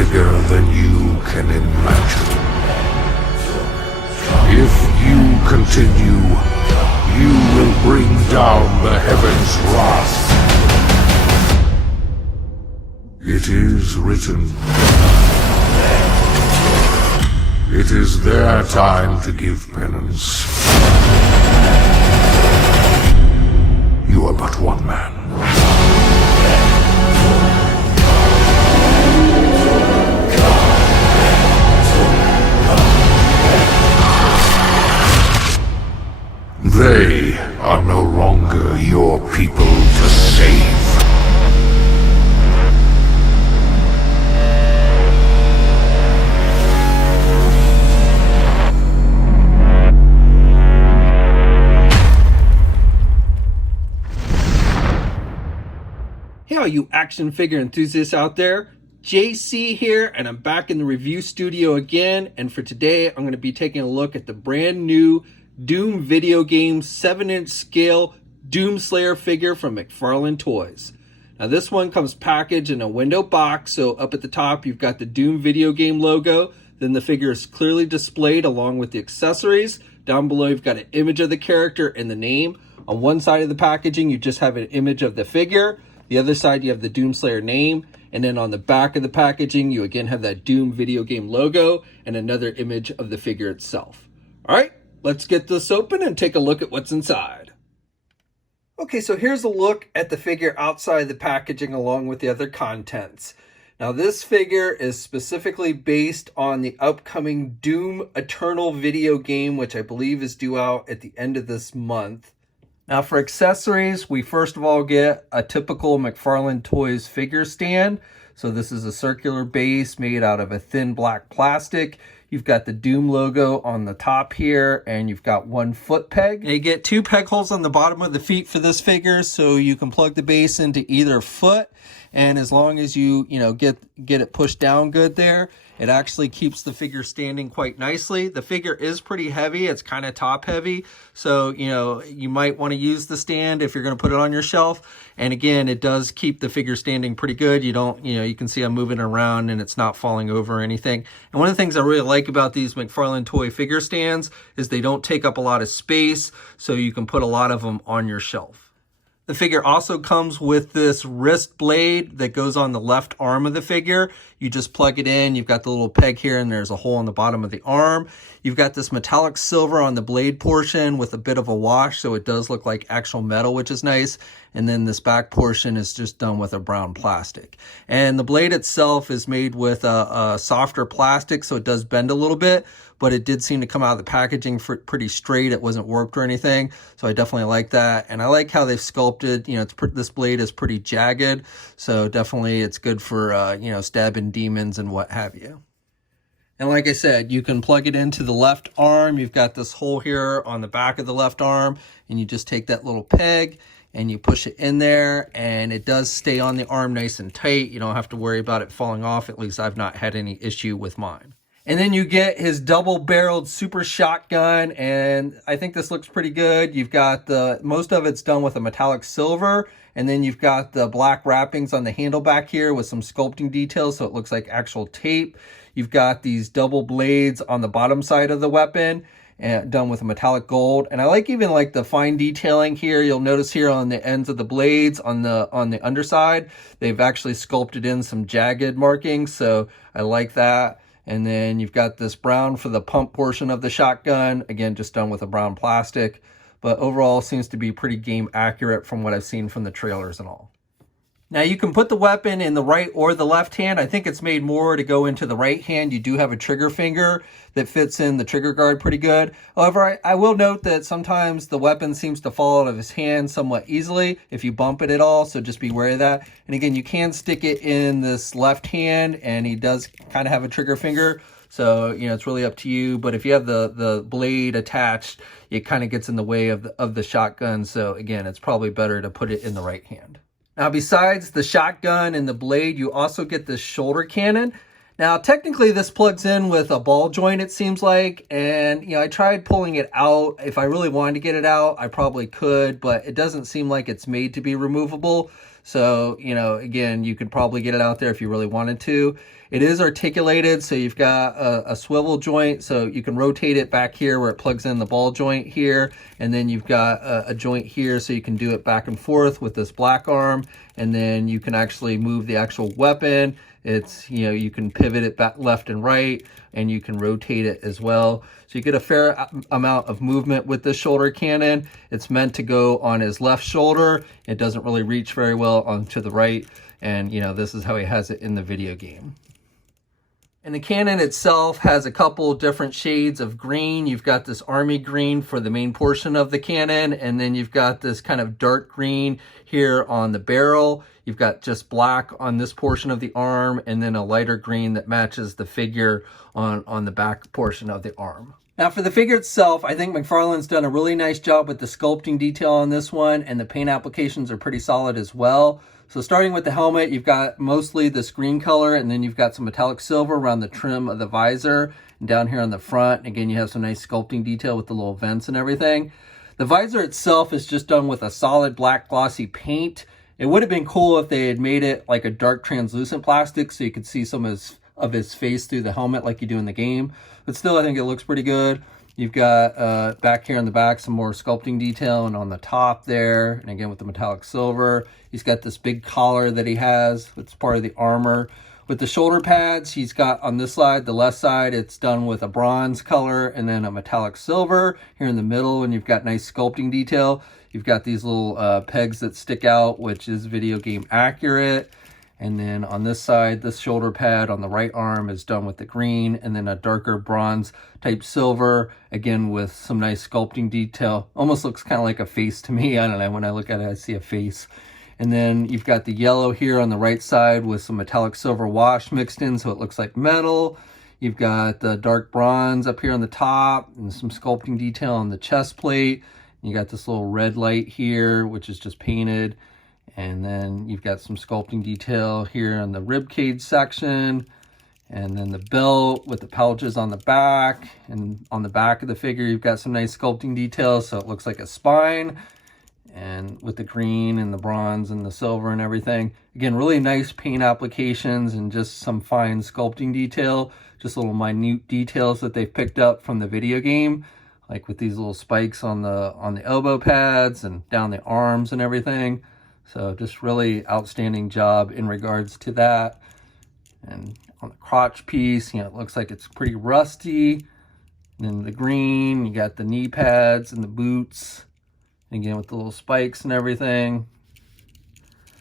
bigger than you can imagine. If you continue, you will bring down the heavens' wrath. It is written. It is their time to give penance. You are but one man. They are no longer your people to save. Hey, all you action figure enthusiasts out there, JC here, and I'm back in the review studio again. And for today, I'm going to be taking a look at the brand new Doom video game 7-inch scale Doom Slayer figure from McFarlane Toys. Now this one comes packaged in a window box, so up at the top you've got the Doom video game logo, then the figure is clearly displayed along with the accessories. Down below you've got an image of the character and the name. On one side of the packaging you just have an image of the figure, the other side you have the Doom Slayer name, and then on the back of the packaging you again have that Doom video game logo and another image of the figure itself. Alright, let's get this open and take a look at what's inside. Okay, so here's a look at the figure outside the packaging along with the other contents. Now this figure is specifically based on the upcoming Doom Eternal video game, which I believe is due out at the end of this month. Now for accessories, we first of all get a typical McFarlane Toys figure stand. So this is a circular base made out of a thin black plastic. You've got the Doom logo on the top here, and you've got one foot peg. You get two peg holes on the bottom of the feet for this figure, so you can plug the base into either foot. And as long as you get it pushed down good there, it actually keeps the figure standing quite nicely. The figure is pretty heavy. It's kind of top heavy. So, you might want to use the stand if you're going to put it on your shelf. And again, it does keep the figure standing pretty good. You don't, you can see I'm moving it around and it's not falling over or anything. And one of the things I really like about these McFarlane Toy figure stands is they don't take up a lot of space. So you can put a lot of them on your shelf. The figure also comes with this wrist blade that goes on the left arm of the figure. You just plug it in. You've got the little peg here and there's a hole in the bottom of the arm. You've got this metallic silver on the blade portion with a bit of a wash, so it does look like actual metal, which is nice. And then this back portion is just done with a brown plastic. And the blade itself is made with a softer plastic, so it does bend a little bit, but it did seem to come out of the packaging pretty straight. It wasn't warped or anything, so I definitely like that. And I like how they've sculpted, this blade is pretty jagged, so definitely it's good for, stabbing demons and what have you. And like I said, you can plug it into the left arm. You've got this hole here on the back of the left arm, and you just take that little peg and you push it in there, and it does stay on the arm nice and tight. You don't have to worry about it falling off. At least I've not had any issue with mine. And then you get his double-barreled super shotgun, and I think this looks pretty good. You've got most of it's done with a metallic silver, and then you've got the black wrappings on the handle back here with some sculpting details, so it looks like actual tape. You've got these double blades on the bottom side of the weapon, and done with a metallic gold. And I like even like the fine detailing here. You'll notice here on the ends of the blades on the underside, they've actually sculpted in some jagged markings, so I like that. And then you've got this brown for the pump portion of the shotgun, again just done with a brown plastic, but overall seems to be pretty game accurate from what I've seen from the trailers and all. Now you can put the weapon in the right or the left hand. I think it's made more to go into the right hand. You do have a trigger finger that fits in the trigger guard pretty good. However, I will note that sometimes the weapon seems to fall out of his hand somewhat easily if you bump it at all, so just be wary of that. And again, you can stick it in this left hand, and he does kind of have a trigger finger. So, it's really up to you. But if you have the blade attached, it kind of gets in the way of the shotgun. So again, it's probably better to put it in the right hand. Now, besides the shotgun and the blade, you also get this shoulder cannon. Now, technically, this plugs in with a ball joint, it seems like. And, I tried pulling it out. If I really wanted to get it out, I probably could. But it doesn't seem like it's made to be removable. So, again, you could probably get it out there if you really wanted to. It is articulated, so you've got a swivel joint, so you can rotate it back here where it plugs in the ball joint here, and then you've got a joint here, so you can do it back and forth with this black arm, and then you can actually move the actual weapon. It's, you can pivot it back left and right, and you can rotate it as well. So you get a fair amount of movement with this shoulder cannon. It's meant to go on his left shoulder. It doesn't really reach very well onto the right, and this is how he has it in the video game. And the cannon itself has a couple different shades of green. You've got this army green for the main portion of the cannon, and then you've got this kind of dark green here on the barrel. You've got just black on this portion of the arm, and then a lighter green that matches the figure on the back portion of the arm. Now for the figure itself, I think McFarlane's done a really nice job with the sculpting detail on this one, and the paint applications are pretty solid as well. So starting with the helmet, you've got mostly this green color, and then you've got some metallic silver around the trim of the visor, and down here on the front, again, you have some nice sculpting detail with the little vents and everything. The visor itself is just done with a solid black glossy paint. It would have been cool if they had made it like a dark translucent plastic so you could see some of his face through the helmet like you do in the game. But still, I think it looks pretty good. You've got back here on the back some more sculpting detail, and on the top there, and again with the metallic silver. He's got this big collar that he has. It's part of the armor. With the shoulder pads, he's got on this side, the left side, it's done with a bronze color and then a metallic silver. Here in the middle, and you've got nice sculpting detail. You've got these little pegs that stick out, which is video game accurate. And then on this side, this shoulder pad on the right arm is done with the green, and then a darker bronze type silver, again with some nice sculpting detail. Almost looks kind of like a face to me. I don't know, when I look at it, I see a face. And then you've got the yellow here on the right side with some metallic silver wash mixed in, so it looks like metal. You've got the dark bronze up here on the top, and some sculpting detail on the chest plate. You got this little red light here, which is just painted. And then you've got some sculpting detail here on the rib cage section. And then the belt with the pouches on the back. And on the back of the figure, you've got some nice sculpting detail, so it looks like a spine. And with the green and the bronze and the silver and everything. Again, really nice paint applications and just some fine sculpting detail. Just little minute details that they've picked up from the video game. Like with these little spikes on the elbow pads and down the arms and everything. So just really outstanding job in regards to that. And on the crotch piece, it looks like it's pretty rusty. And then the green, you got the knee pads and the boots. And again, with the little spikes and everything.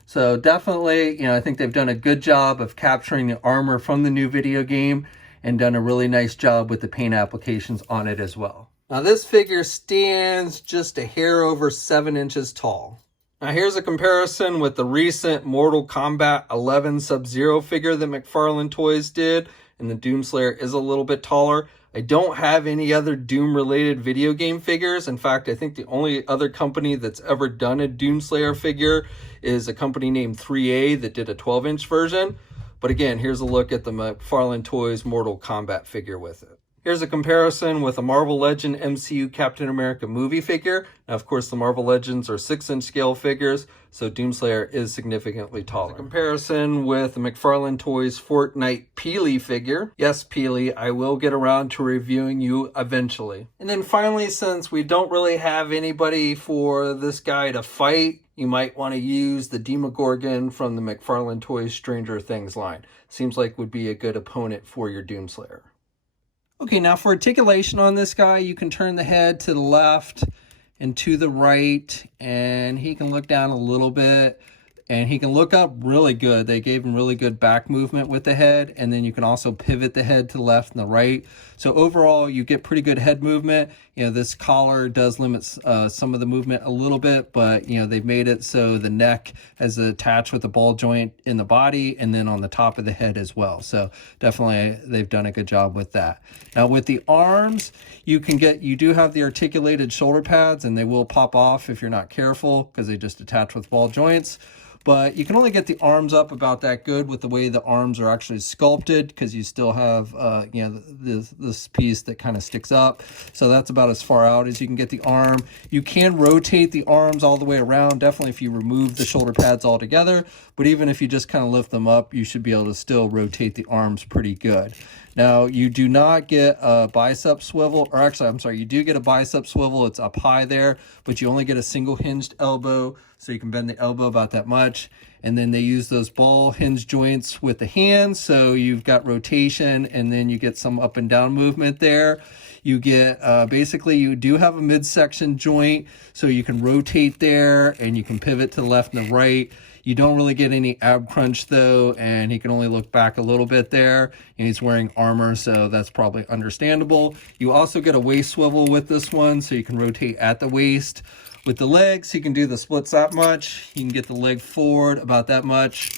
So definitely, I think they've done a good job of capturing the armor from the new video game and done a really nice job with the paint applications on it as well. Now this figure stands just a hair over 7 inches tall. Now here's a comparison with the recent Mortal Kombat 11 Sub-Zero figure that McFarlane Toys did, and the Doomslayer is a little bit taller. I don't have any other Doom-related video game figures. In fact, I think the only other company that's ever done a Doomslayer figure is a company named 3A that did a 12-inch version. But again, here's a look at the McFarlane Toys Mortal Kombat figure with it. Here's a comparison with a Marvel Legend MCU Captain America movie figure. Now, of course, the Marvel Legends are 6-inch scale figures, so Doomslayer is significantly taller. A comparison with the McFarlane Toys Fortnite Peely figure. Yes, Peely, I will get around to reviewing you eventually. And then finally, since we don't really have anybody for this guy to fight, you might want to use the Demogorgon from the McFarlane Toys Stranger Things line. Seems like would be a good opponent for your Doomslayer. Okay, now for articulation on this guy, you can turn the head to the left and to the right, and he can look down a little bit, and he can look up really good. They gave him really good back movement with the head, and then you can also pivot the head to the left and the right. So overall, you get pretty good head movement. This collar does limit some of the movement a little bit, but they've made it so the neck is attached with the ball joint in the body and then on the top of the head as well. So definitely they've done a good job with that. Now with the arms, you do have the articulated shoulder pads, and they will pop off if you're not careful because they just attach with ball joints. but you can only get the arms up about that good with the way the arms are actually sculpted, because you still have this piece that kind of sticks up. So that's about as far out as you can get the arm. You can rotate the arms all the way around, definitely if you remove the shoulder pads altogether, but even if you just kind of lift them up, you should be able to still rotate the arms pretty good. Now, you do not get a bicep swivel, or actually, I'm sorry, you do get a bicep swivel. It's up high there, but you only get a single hinged elbow, so you can bend the elbow about that much. And then they use those ball hinge joints with the hands, so you've got rotation, and then you get some up and down movement there. You get, basically, you do have a midsection joint, so you can rotate there, and you can pivot to the left and the right. You don't really get any ab crunch though, and he can only look back a little bit there, and he's wearing armor, so that's probably understandable. You also get a waist swivel with this one, so you can rotate at the waist. With the legs, you can do the splits that much. You can get the leg forward about that much,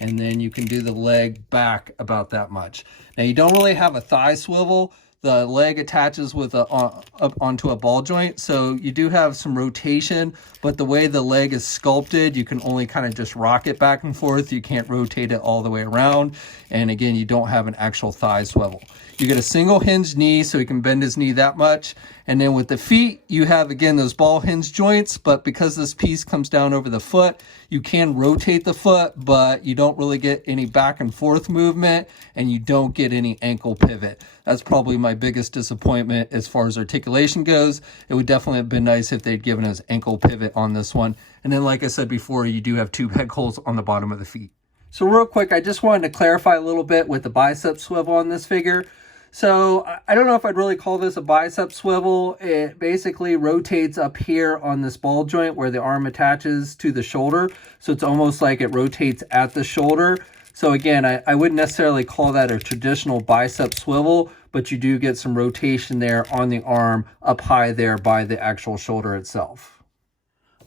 and then you can do the leg back about that much. Now, you don't really have a thigh swivel. The leg attaches with up onto a ball joint, so you do have some rotation, but the way the leg is sculpted, you can only kind of just rock it back and forth. You can't rotate it all the way around, and again, you don't have an actual thigh swivel. You get a single hinged knee, so he can bend his knee that much, and then with the feet, you have, again, those ball hinge joints, but because this piece comes down over the foot, you can rotate the foot, but you don't really get any back and forth movement, and you don't get any ankle pivot. That's probably my biggest disappointment as far as articulation goes. It would definitely have been nice if they'd given us ankle pivot on this one. And then, like I said before, you do have two peg holes on the bottom of the feet. So real quick, I just wanted to clarify a little bit with the bicep swivel on this figure. So I don't know if I'd really call this a bicep swivel. It basically rotates up here on this ball joint where the arm attaches to the shoulder. So it's almost like it rotates at the shoulder. So again, I wouldn't necessarily call that a traditional bicep swivel, but you do get some rotation there on the arm up high there by the actual shoulder itself.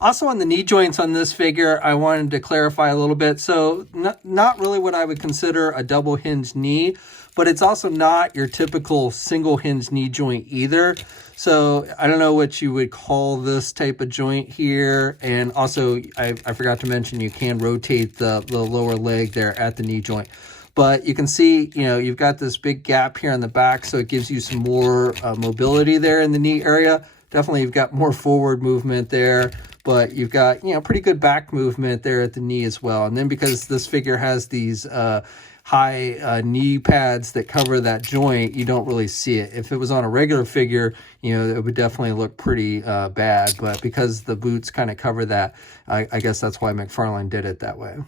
Also on the knee joints on this figure, I wanted to clarify a little bit. So not really what I would consider a double hinge knee, but it's also not your typical single hinge knee joint either. So I don't know what you would call this type of joint here. And also, I forgot to mention, you can rotate the lower leg there at the knee joint. But you can see, you've got this big gap here on the back, so it gives you some more mobility there in the knee area. Definitely, you've got more forward movement there, but you've got, pretty good back movement there at the knee as well. And then because this figure has these high knee pads that cover that joint, you don't really see it. If it was on a regular figure, it would definitely look pretty bad. But because the boots kind of cover that, I guess that's why McFarlane did it that way.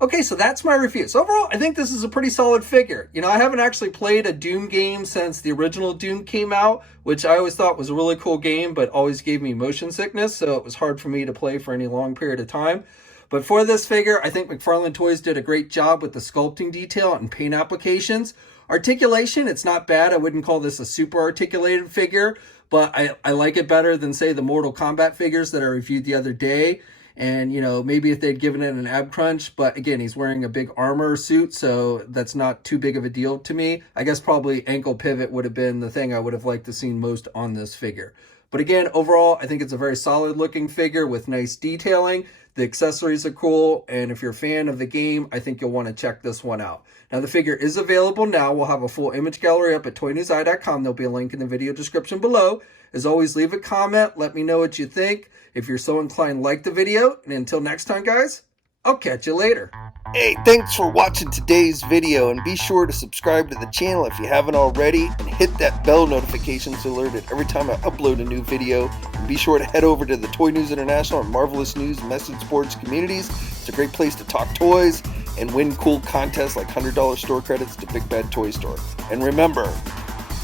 Okay, so that's my review. So overall, I think this is a pretty solid figure. I haven't actually played a Doom game since the original Doom came out, which I always thought was a really cool game, but always gave me motion sickness, so it was hard for me to play for any long period of time. But for this figure, I think McFarlane Toys did a great job with the sculpting detail and paint applications. Articulation, it's not bad. I wouldn't call this a super articulated figure, but I like it better than, say, the Mortal Kombat figures that I reviewed the other day. And, maybe if they'd given it an ab crunch, but again, he's wearing a big armor suit, so that's not too big of a deal to me. I guess probably ankle pivot would have been the thing I would have liked to see most on this figure. But again, overall, I think it's a very solid looking figure with nice detailing. The accessories are cool, and if you're a fan of the game, I think you'll want to check this one out. Now, the figure is available now. We'll have a full image gallery up at toynewseye.com. There'll be a link in the video description below. As always, leave a comment. Let me know what you think. If you're so inclined, like the video. And until next time, guys, I'll catch you later. Hey, thanks for watching today's video, and be sure to subscribe to the channel if you haven't already, and hit that bell notification so alerted every time I upload a new video. And be sure to head over to the Toy News International and Marvelous News Message Boards communities. It's a great place to talk toys and win cool contests like $100 store credits to Big Bad Toy Store. And remember,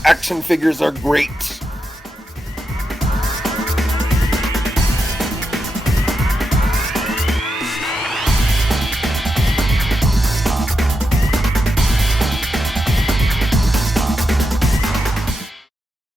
action figures are great.